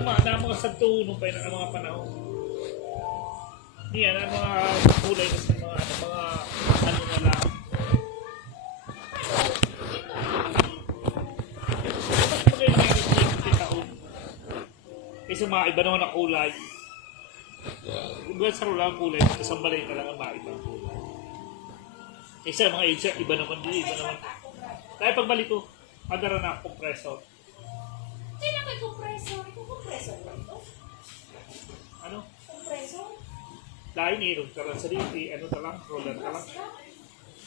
mga santuno pa yun ang mga panahon. Yan, ang mga kulay kasi mga ano na lang. Mas magay na yung taon. Kasi mga iba naman na kulay. Iba sa rula ang kulay, isang balay na lang ang mga ibang kulay. Isa mga iba naman din, iba naman. Dahil pagbalik ko, madara na ang compressor. Sino may compressor? Ito compressor ba ito? Ano? Compressor? Dahil niro, karan sa dito, ano na lang, roller na lang.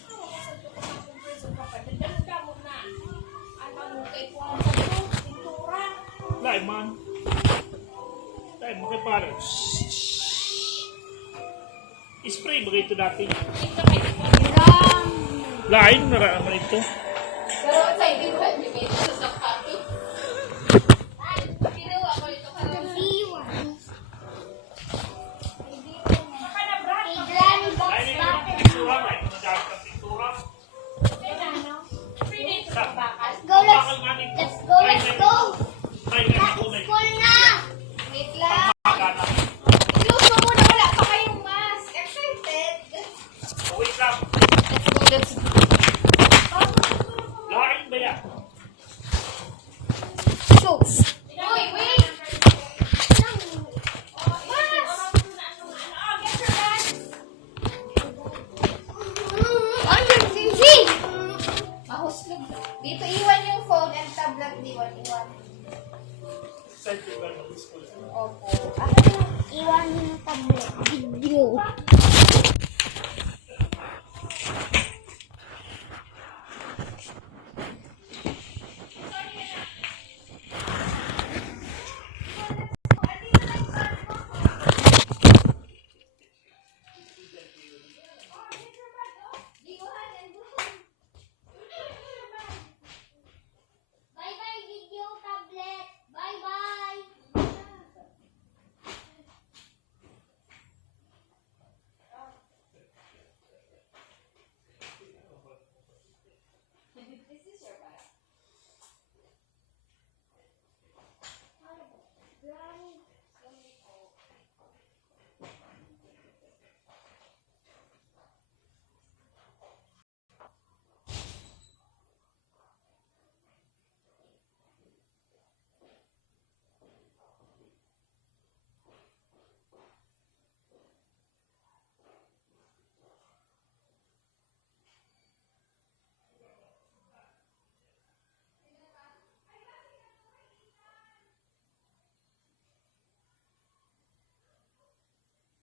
Compressor ka pa. Dagdag na. Ano mo kay kuha sa ito? Pintura. Dahil man. Dahil mo kay parang. Spray ba ito dati? Ito may pintura. Lain, naraman ito. Pero sa hindi ko hindi sa sapato. Kinuha ko ito karon. Baka na brand. Dahil nito ang pintura, may magamit ang pintura. Free date sa bakas. Bakal nga nito. Let's go. Ay, nga kulay. Full na! Wait lang. Pagkakana. Iluso mo na wala pa kayong mask. Excited. Wait lang. Let's go. Lain ba yan? Shoes. Uy, wait. Mahuslog. Dito iwan yung phone and tablet. Iwan. Saan yung ba ng school? Opo. Iwan mo ng tablet. Video.